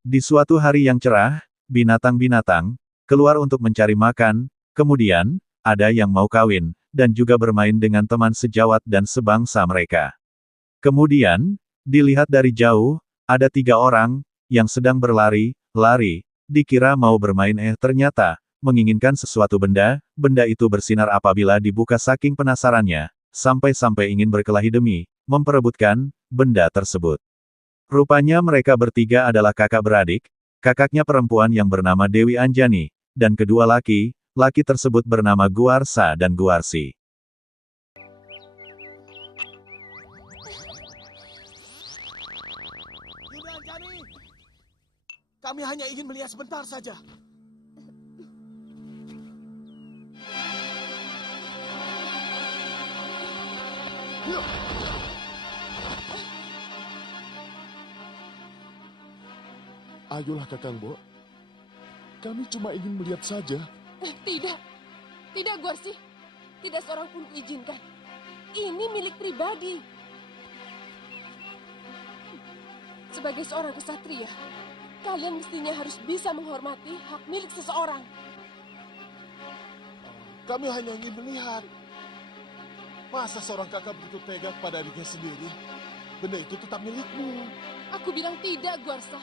Di suatu hari yang cerah, binatang-binatang keluar untuk mencari makan, kemudian, ada yang mau kawin, dan juga bermain dengan teman sejawat dan sebangsa mereka. Kemudian, dilihat dari jauh, ada 3 orang, yang sedang berlari, dikira mau bermain ternyata, menginginkan sesuatu benda, benda itu bersinar apabila dibuka saking penasarannya, sampai-sampai ingin berkelahi demi, memperebutkan, benda tersebut. Rupanya mereka bertiga adalah kakak beradik, kakaknya perempuan yang bernama Dewi Anjani, dan kedua laki tersebut bernama Guarsa dan Guarsi. Yunda Anjani, kami hanya ingin melihat sebentar saja. Ayolah Kakang Bo. Kami cuma ingin melihat saja. Tidak. Tidak, Guarsi. Tidak seorang pun kuizinkan. Ini milik pribadi. Sebagai seorang kesatria, kalian mestinya harus bisa menghormati hak milik seseorang. Kami hanya ingin melihat. Masa seorang kakak begitu tega kepada adiknya sendiri? Benda itu tetap milikmu. Aku bilang tidak, Guarsa.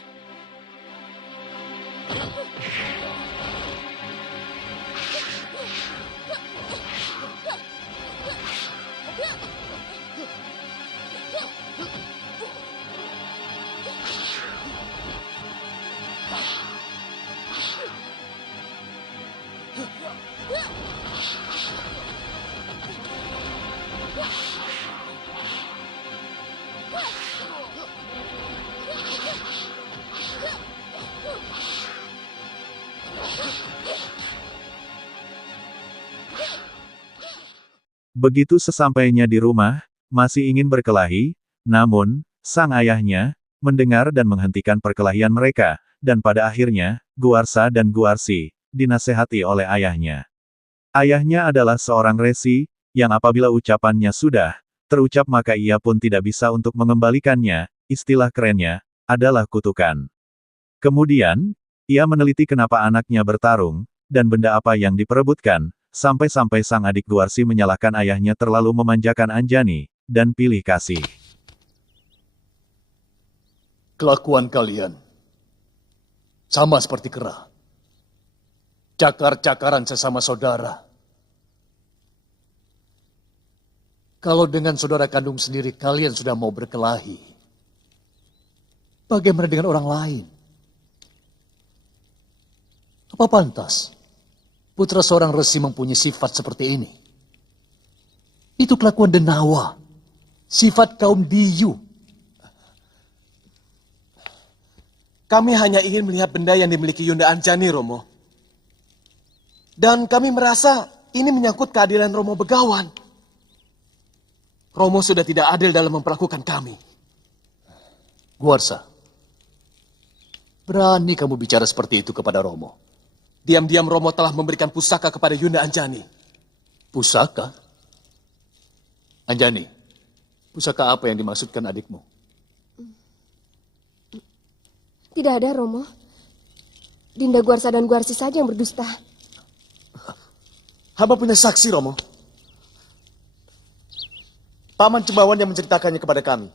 Begitu sesampainya di rumah, masih ingin berkelahi, namun, sang ayahnya, mendengar dan menghentikan perkelahian mereka, dan pada akhirnya, Guarsa dan Guarsi, dinasehati oleh ayahnya. Ayahnya adalah seorang resi, yang apabila ucapannya sudah terucap maka ia pun tidak bisa untuk mengembalikannya, istilah kerennya, adalah kutukan. Kemudian, ia meneliti kenapa anaknya bertarung, dan benda apa yang diperebutkan, sampai-sampai sang adik Guarsi menyalahkan ayahnya terlalu memanjakan Anjani, dan pilih kasih. Kelakuan kalian sama seperti kera. Cakar-cakaran sesama saudara. Kalau dengan saudara kandung sendiri kalian sudah mau berkelahi, bagaimana dengan orang lain? Apa pantas putra seorang resi mempunyai sifat seperti ini? Itu kelakuan denawa, sifat kaum biyu. Kami hanya ingin melihat benda yang dimiliki Yunda Anjani, Romo. Dan kami merasa ini menyangkut keadilan Romo Begawan. Romo sudah tidak adil dalam memperlakukan kami. Guarsa, berani kamu bicara seperti itu kepada Romo? Diam-diam Romo telah memberikan pusaka kepada Yunda Anjani. Pusaka? Anjani, pusaka apa yang dimaksudkan adikmu? Tidak ada, Romo. Dinda Guarsa dan Guarsi saja yang berdusta. Hamba punya saksi, Romo. Paman Cembawan yang menceritakannya kepada kami.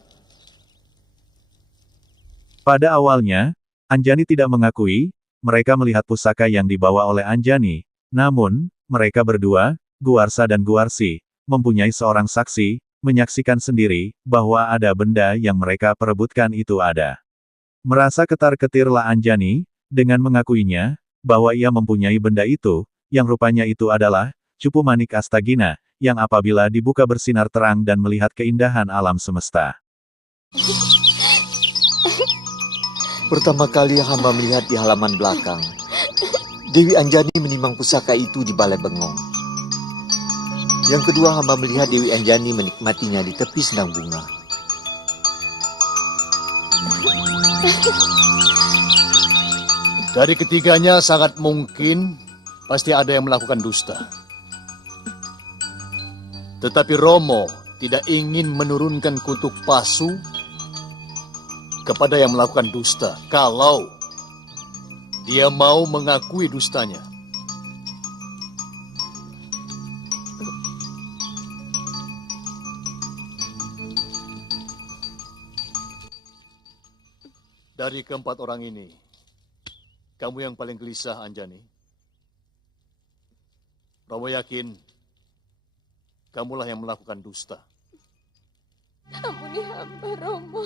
Pada awalnya, Anjani tidak mengakui, mereka melihat pusaka yang dibawa oleh Anjani, namun, mereka berdua, Guarsa dan Guarsi, mempunyai seorang saksi, menyaksikan sendiri, bahwa ada benda yang mereka perebutkan itu ada. Merasa ketar-ketirlah Anjani, dengan mengakuinya, bahwa ia mempunyai benda itu, yang rupanya itu adalah, cupu manik Astagina, yang apabila dibuka bersinar terang dan melihat keindahan alam semesta. Pertama kali hamba melihat di halaman belakang, Dewi Anjani menimang pusaka itu di balai bengong. Yang kedua hamba melihat Dewi Anjani menikmatinya di tepi sendang bunga. Dari ketiganya sangat mungkin pasti ada yang melakukan dusta. Tetapi Romo tidak ingin menurunkan kutuk pasu kepada yang melakukan dusta. Kalau Dia mau mengakui dustanya. Dari keempat orang ini, kamu yang paling gelisah, Anjani. Romo yakin kamulah yang melakukan dusta. Ampuni hamba, Romo.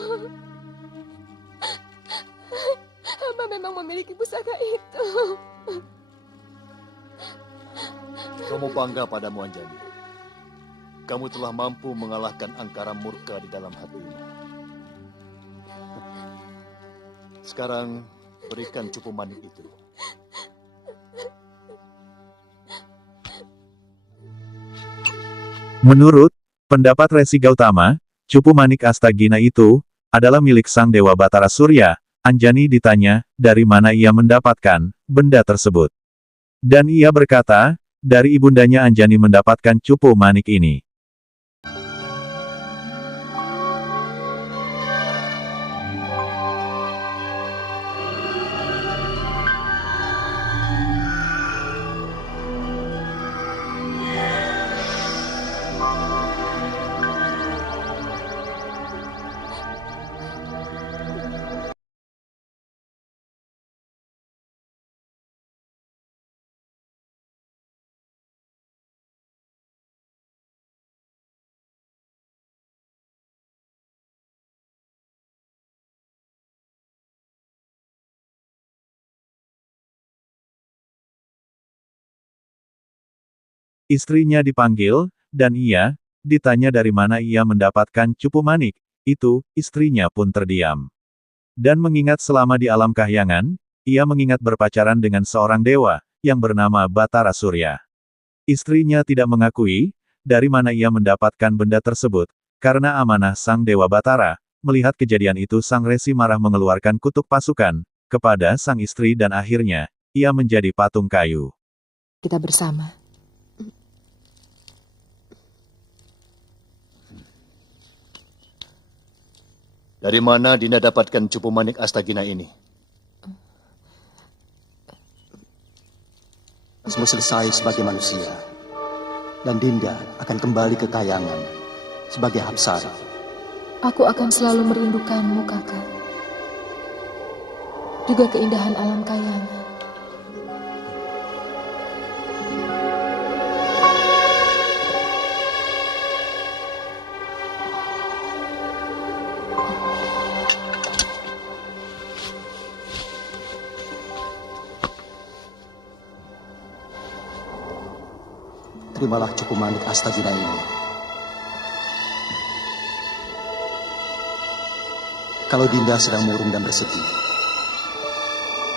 Hamba memang memiliki pusaka itu. Romo bangga padamu, Anjani. Kamu telah mampu mengalahkan angkara murka di dalam hatimu. Sekarang berikan cupu manik itu. Menurut pendapat Resi Gautama, cupu manik Astagina itu adalah milik Sang Dewa Batara Surya. Anjani ditanya, dari mana ia mendapatkan benda tersebut. Dan ia berkata, dari ibundanya Anjani mendapatkan cupu manik ini. Istrinya dipanggil, dan ia ditanya dari mana ia mendapatkan cupu manik. Itu, istrinya pun terdiam. Dan mengingat selama di alam kahyangan, ia mengingat berpacaran dengan seorang dewa, yang bernama Batara Surya. Istrinya tidak mengakui, dari mana ia mendapatkan benda tersebut, karena amanah Sang Dewa Batara. Melihat kejadian itu Sang Resi marah mengeluarkan kutuk pasukan, kepada sang istri dan akhirnya, ia menjadi patung kayu. Kita bersama. Dari mana Dinda dapatkan cupu manik Astagina ini? Semua selesai sebagai manusia, dan Dinda akan kembali ke kayangan sebagai Hapsara. Aku akan selalu merindukanmu, kakak. Juga keindahan alam kayangan. Terimalah cupu manik Astagina ini. Kalau Dinda sedang murung dan bersedih,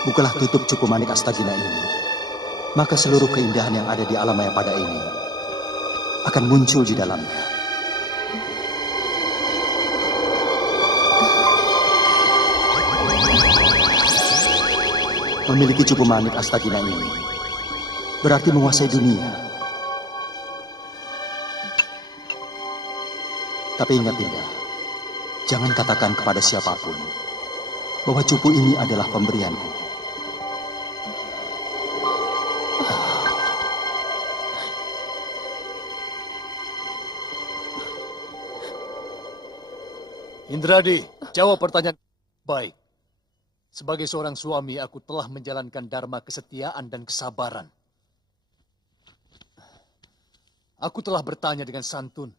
bukalah tutup cupu manik Astagina ini. Maka seluruh keindahan yang ada di alam Mayapada ini akan muncul di dalamnya. Memiliki cupu manik Astagina ini berarti menguasai dunia. Tapi ingat Dinda, jangan katakan kepada siapapun bahwa cupu ini adalah pemberianku. Indradi, jawab pertanyaan. Baik. Sebagai seorang suami, aku telah menjalankan dharma kesetiaan dan kesabaran. Aku telah bertanya dengan santun.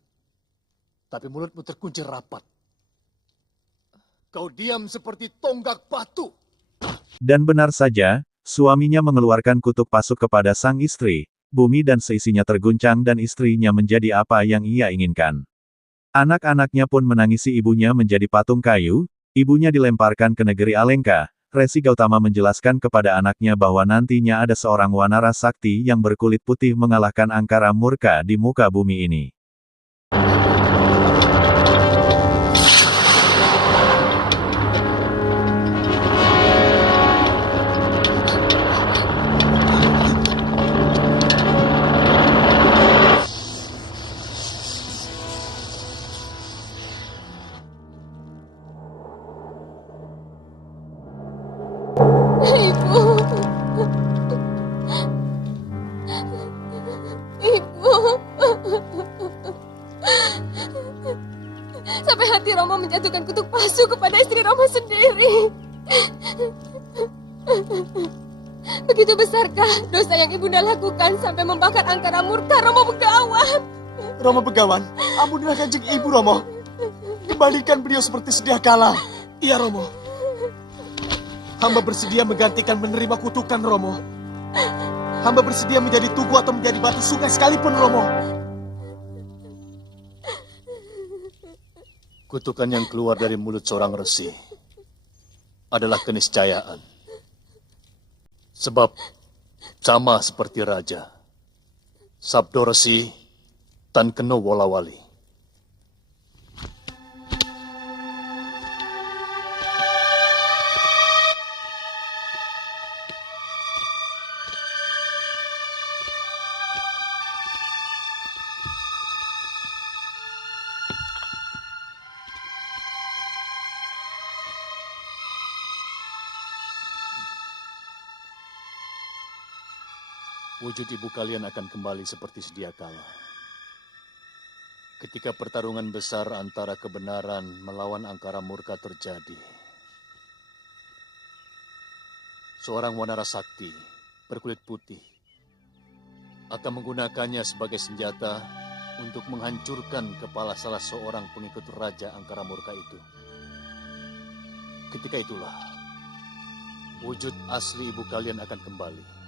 Tapi mulutmu terkunci rapat. Kau diam seperti tonggak batu. Dan benar saja, suaminya mengeluarkan kutuk pasuk kepada sang istri. Bumi dan seisinya terguncang dan istrinya menjadi apa yang ia inginkan. Anak-anaknya pun menangisi ibunya menjadi patung kayu. Ibunya dilemparkan ke negeri Alengka. Resi Gautama menjelaskan kepada anaknya bahwa nantinya ada seorang wanara sakti yang berkulit putih mengalahkan angkara murka di muka bumi ini. Ibu. Romo menjatuhkan kutuk palsu kepada istri Romo sendiri. Begitu besarkah dosa yang ibunda lakukan sampai membakar angkara murka Romo Begawan? Romo Begawan, ampunilah kanjeng ibu Romo. Kembalikan beliau seperti sedia kala. Iya Romo. Hamba bersedia menggantikan menerima kutukan Romo. Hamba bersedia menjadi tugu atau menjadi batu sungai sekalipun Romo. Kutukan yang keluar dari mulut seorang resi adalah keniscayaan. Sebab sama seperti raja, sabdo resi tan kena wolawali. Wujud ibu kalian akan kembali seperti sedia kala. Ketika pertarungan besar antara kebenaran melawan angkara murka terjadi, seorang wanara sakti berkulit putih akan menggunakannya sebagai senjata untuk menghancurkan kepala salah seorang pengikut Raja Angkara Murka itu. Ketika itulah, wujud asli ibu kalian akan kembali.